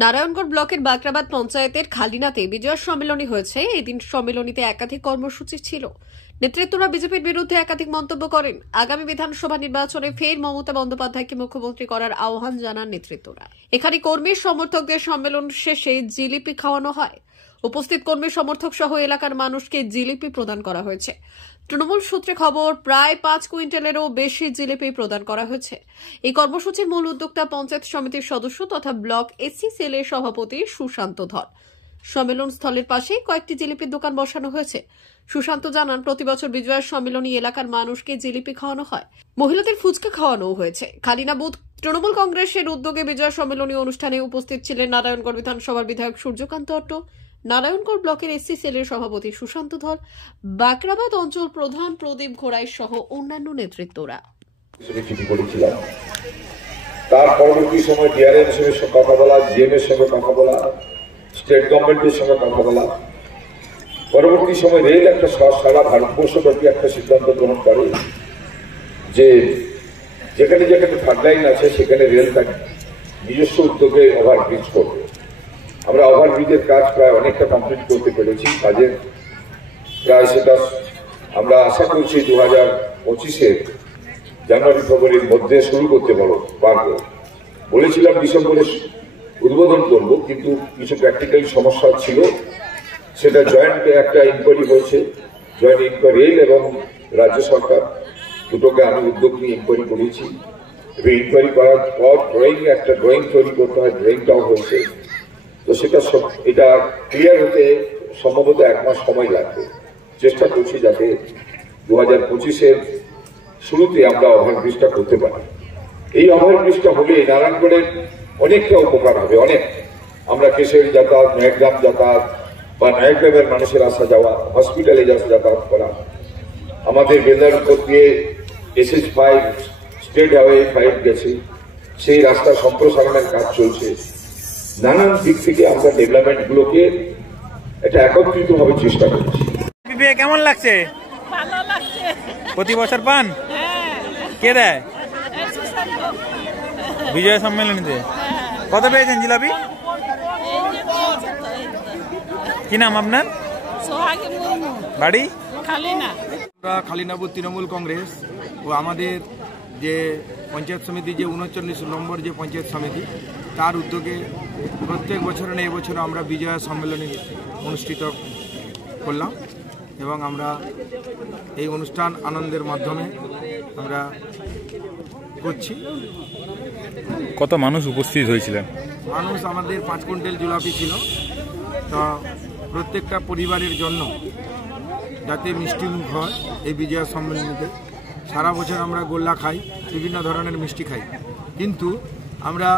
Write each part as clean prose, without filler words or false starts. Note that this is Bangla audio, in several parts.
নারায়ণগড় ব্লকের বাকরাবাদ পঞ্চায়েতের খালিনাতে বিজয় সম্মেলনী হয়েছে। এদিন সম্মেলনীতে একাধিক কর্মসূচি ছিল। নেতৃত্বরা বিজেপির বিরুদ্ধে একাধিক মন্তব্য করেন। আগামী বিধানসভা নির্বাচনে ফের মমতা বন্দ্যোপাধ্যায়কে মুখ্যমন্ত্রী করার আহ্বান জানান নেতৃত্বরা। এখানে কর্মী সমর্থকদের সম্মেলন শেষে জিলিপি খাওয়ানো হয়। উপস্থিত কর্মী সমর্থক সহ এলাকার মানুষকে জিলিপি প্রদান করা হয়েছে। তৃণমূল সূত্রে খবর, প্রায় 5 কুইন্টালেরও বেশি জিলিপি প্রদান করা হয়েছে। এই কর্মসূচির মূল উদ্যোক্তা পঞ্চায়েত সমিতির সদস্য তথা ব্লক এসসি সেলের সভাপতি সুশান্ত ধর। সম্মেলন স্থলের পাশে কয়েকটি জিলিপির দোকান বসানো হয়েছে। সুশান্ত জানান, প্রতি বছর বিজয় সম্মেলনী এলাকার মানুষকে জিলিপি খাওয়ানো হয়। মহিলাদের ফুচকা খাওয়ানো হয়েছে। খালিনা বুথ তৃণমূল কংগ্রেসের উদ্যোগে বিজয় সম্মেলনী অনুষ্ঠানে উপস্থিত ছিলেন নারায়ণগড় বিধানসভার বিধায়ক সূর্যকান্ত অট্ট, নারায়ণগড় ব্লকের এসসি সেলের সভাপতি সুশান্ত ধর, বাকরাবাদ অঞ্চল প্রধান প্রদীপ ঘোড়াই সহ অন্যান্য নেতৃত্বরা। তার পরবর্তী সময় ডিআরএম এর সঙ্গে কথা বলা, জিএম এর সঙ্গে কথা বলা, স্টেট গভর্নমেন্টের সঙ্গে কথা বলা, পরবর্তী সময় রেল একটা সারা ভারতবর্ষব্যাপী একটা সিদ্ধান্ত গ্রহণ করে যে যেখানে যেখানে থার্ড লাইন আছে সেখানে রেল তার নিজস্ব উদ্যোগে ওভারব্রিজ করবে। আমরা ওভারব্রিজের কাজ প্রায় অনেকটা কমপ্লিট করতে পেরেছি। কাজের প্রায় সেটা আমরা আশা করছি 2025-এর জানুয়ারি ফেব্রুয়ারির মধ্যে শুরু করতে পারবো। বলেছিলাম ডিসেম্বরে উদ্বোধন করব, কিন্তু কিছু প্র্যাকটিক্যাল সমস্যা ছিল। সেটা জয়েন্ট একটা ইনকোয়ারি হয়েছে। জয়েন্ট ইনকোয়ারি রেল এবং রাজ্য সরকার দুটোকে আমি উদ্যোগ নিয়ে ইনকোয়ারি করেছি। ইনকোয়ারি করার পর একটা ড্রয়িং তৈরি করতে হয়, ড্রয়িংটাও হয়েছে। তো সেটা এটা ক্লিয়ার হতে সম্ভবত 1 মাস সময় লাগবে। চেষ্টা করছি যাতে 2025-এর শুরুতে আমরা ওভারব্রিজটা করতে পারি। এই ওভারব্রিজটা হলে নারায়ণগড়ের অনেকটা উপকার হবে। অনেক আমরা কেশর যাতায়াত, নয়াগ্রাম যাতায়াত বা নয়াগ্রামের মানুষের আসা যাওয়া, হসপিটালে যাতায়াত করা, আমাদের বেলার উপর দিয়ে SH5 স্টেট হাইওয়ে 5 গেছে, সেই রাস্তা সম্প্রসারণের কাজ চলছে। নানান দিক থেকে আমরা ডেভেলপমেন্ট গুলোকে এটা একত্রিত ভাবে চেষ্টা করছি। কেমন লাগছে? ভালো লাগছে। প্রতি বছর পান? কে দেয়? বিজয় সম্মেলনীতে কত পেয়েছেন জিলাপি? কি নাম আপনার? বাড়ি? আমরা খালিনাপুর তৃণমূল কংগ্রেস ও আমাদের যে পঞ্চায়েত সমিতি, যে 39 নম্বর যে পঞ্চায়েত সমিতি, তার উদ্যোগে প্রত্যেক বছরে না এবছর আমরা বিজয় সম্মেলনী অনুষ্ঠিত করলাম এবং আমরা এই অনুষ্ঠান আনন্দের মাধ্যমে আমরা করছি। কত মানুষ উপস্থিত হয়েছিলেন? মানুষ আমাদের 5 কুইন্টাল জিলাপি ছিল। তো প্রত্যেকটা পরিবারের জন্য যাতে মিষ্টি মুখ হয় এই বিজয় সম্মেলনীতে। সারা বছর আমরা গোল্লা খাই, বিভিন্ন ধরনের মিষ্টি খাই, কিন্তু আমরা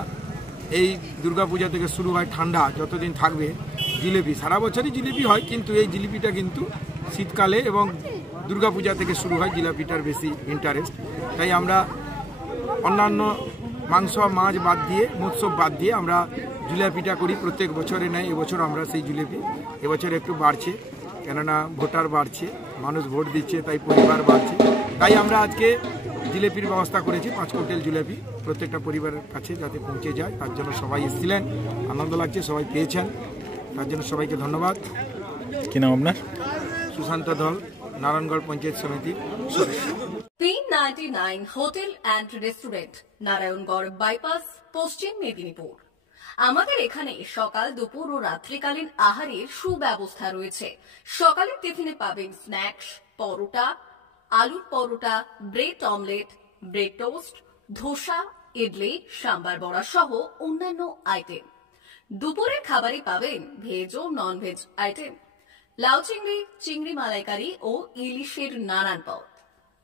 এই দুর্গাপূজা থেকে শুরু হয় ঠান্ডা যতদিন থাকবে জিলিপি, সারা বছরই জিলিপি হয়, কিন্তু এই জিলিপিটা কিন্তু শীতকালে এবং দুর্গাপূজা থেকে শুরু হয় জিলাপিটার বেশি ইন্টারেস্ট। তাই আমরা অন্যান্য মাংস মাছ বাদ দিয়ে, মৎস্য বাদ দিয়ে আমরা জিলাপিটা করি প্রত্যেক বছরে। নেই এবছর আমরা সেই জিলিপি এবছর একটু বাড়ছে, কেননা ভোটার বাড়ছে, মানুষ ভোট দিচ্ছে, তাই পরিবার বাড়ছে। তাই আমরা আজকে জিলিপির ব্যবস্থা করেছি। 5 কুইন্টাল জিলিপি প্রত্যেকটা পরিবারের কাছে যাতে পৌঁছে যায়, তার জন্য সবাই এসেছিলেন। আনন্দ লাগছে, সবাই পেয়েছেন, তার জন্য সবাইকে ধন্যবাদ। কি নাম আপনার? সুশান্ত ধল, নারায়ণগড় পঞ্চায়েত সমিতির সদস্য। P99 hotel and restaurant, Narayangarh bypass, পশ্চিম মেদিনীপুর। আমাদের এখানে সকাল, দুপুর ও রাত্রিকালীন আহারের সুব্যবস্থা রয়েছে। সকালের টিফিনে পাবেন স্ন্যাক্স, পরোটা, আলুর paratha, bread omelette, bread toast, dosa, idli, sambar vada সহ অন্যান্য আইটেম। দুপুরের খাবারে পাবেন ভেজ ও নন ভেজ আইটেম, লাউ চিংড়ি, চিংড়ি মালাইকারি ও ইলিশের নানান পদ,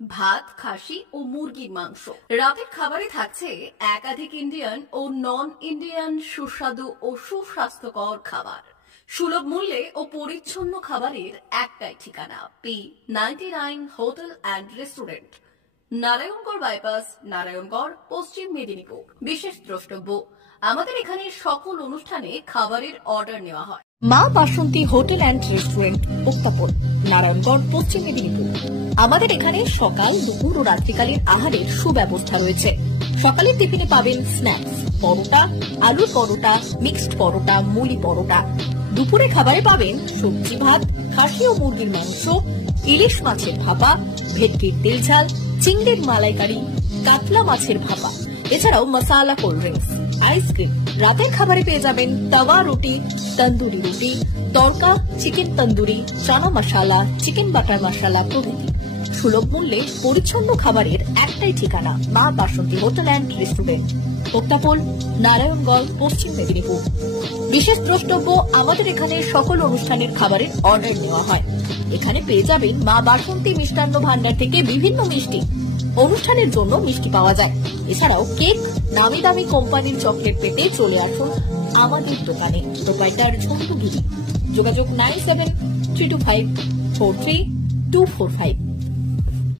ভাত, খাসি ও মুরগির মাংস। রাতের খাবারে থাকছে একাধিক ইন্ডিয়ান ও নন ইন্ডিয়ান সুস্বাদু ও সুস্বাস্থ্যকর খাবার। সুলভ মূল্যে ও পরিচ্ছন্ন খাবারের একটাই ঠিকানা, P99 hotel and restaurant, Narayangarh bypass, Narayangarh, পশ্চিম মেদিনীপুর। বিশেষ দ্রষ্টব্য, আমাদের এখানে সকল অনুষ্ঠানে খাবারের অর্ডার নেওয়া হয়। মা বাসন্তী হোটেল অ্যান্ড রেস্টুরেন্ট, উত্তাপন, নারায়ণগড়, পশ্চিম মেদিনীপুর। আমাদের এখানে সকাল, দুপুর ও রাত্রিকালীন আহারের সুব্যবস্থা রয়েছে। সকালের টিফিনে পাবেন স্ন্যাক্স, পরোটা, আলুর পরোটা, মিক্সড পরোটা, মুলি পরোটা। দুপুরে খাবারে পাবেন সবজি ভাত, খাসি ও মুরগির মাংস, ইলিশ মাছের ভাপা, ভেটকির তেল ঝাল, চিংড়ির মালাইকারি, কাতলা মাছের ভাপা, এছাড়াও মশালা কোল্ড ড্রিঙ্কস, আইসক্রিম। রাতের খাবারে পেয়ে যাবেন তাওয়া রুটি, তন্দুরি রুটি, তড়কা, চিকেন তন্দুরি, চানা মশালা, চিকেন বাটার মশালা প্রভৃতি। সুলভ মূল্যে পরিচ্ছন্ন খাবারের একটাই ঠিকানা, মা বাসন্তী হোটেল অ্যান্ড রেস্টুরেন্ট, উত্তাপন, নারায়ণগড়, পশ্চিম মেদিনীপুর। বিশেষ দ্রষ্টব্য, আমাদের এখানে সকল অনুষ্ঠানের খাবারের অর্ডার নেওয়া হয়। এখানে পেয়ে যাবেন মা বাসন্তী মিষ্টান্ন ভান্ডার থেকে বিভিন্ন মিষ্টি। অনুষ্ঠানের জন্য মিষ্টি পাওয়া যায়। এছাড়াও কেক, নামি দামি কোম্পানির চকলেট পেতে চলে আসুন আমাদের দোকানে। প্রোপাইটার ঝন্টু গিরি। যোগাযোগ 9732543245।